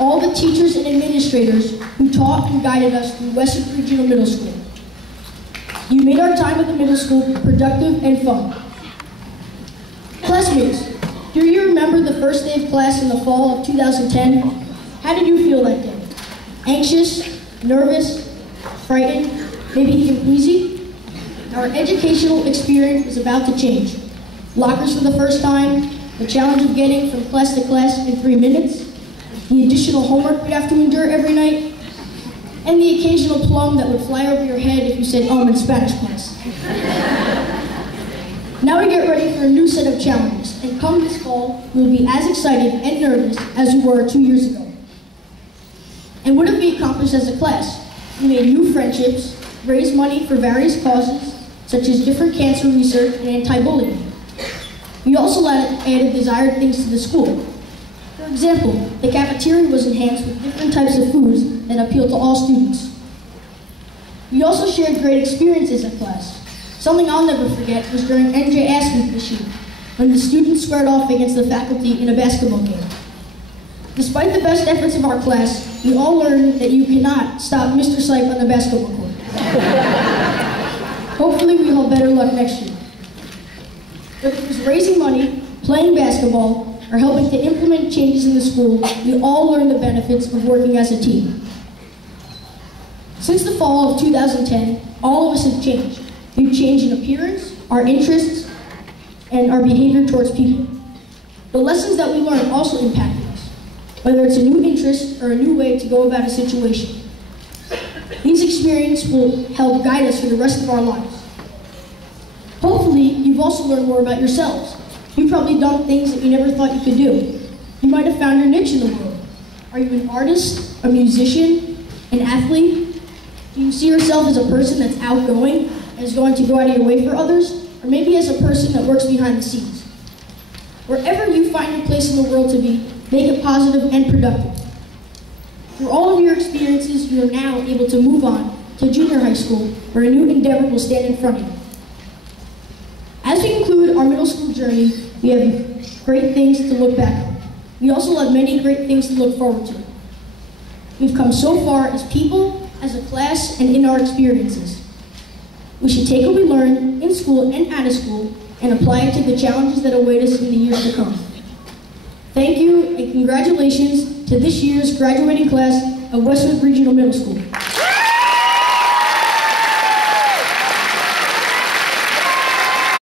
all the teachers and administrators who taught and guided us through Westwood Regional Middle School. You made our time at the middle school productive and fun. Classmates, do you remember the first day of class in the fall of 2010? How did you feel that day? Anxious, nervous, frightened, maybe even queasy? Our educational experience was about to change. Lockers for the first time, the challenge of getting from class to class in 3 minutes, the additional homework we'd have to endure every night, and the occasional plum that would fly over your head if you said in Spanish class. Now we get ready for a new set of challenges, and come this fall, we will be as excited and nervous as we were 2 years ago. And what have we accomplished as a class? We made new friendships, raised money for various causes, such as different cancer research and anti-bullying. We also added desired things to the school. For example, the cafeteria was enhanced with different types of foods that appeal to all students. We also shared great experiences at class. Something I'll never forget was during NJ Ask Week this year, when the students squared off against the faculty in a basketball game. Despite the best efforts of our class, we all learned that you cannot stop Mr. Sipe on the basketball court. Hopefully we will have better luck next year. Whether it was raising money, playing basketball, or helping to implement changes in the school, we all learned the benefits of working as a team. Since the fall of 2010, all of us have changed. We've changed in appearance, our interests, and our behavior towards people. The lessons that we learned also impacted us, whether it's a new interest or a new way to go about a situation. These experiences will help guide us for the rest of our lives. Hopefully, you've also learned more about yourselves. You've probably done things that you never thought you could do. You might have found your niche in the world. Are you an artist, a musician, an athlete? Do you see yourself as a person that's outgoing and is going to go out of your way for others? Or maybe as a person that works behind the scenes? Wherever you find your place in the world to be, make it positive and productive. Through all of your experiences, you are now able to move on to junior high school, where a new endeavor will stand in front of you. As we conclude our middle school journey, we have great things to look back on. We also have many great things to look forward to. We've come so far as people, as a class, and in our experiences. We should take what we learned in school and out of school and apply it to the challenges that await us in the years to come. Thank you, and congratulations to this year's graduating class of Westwood Regional Middle School.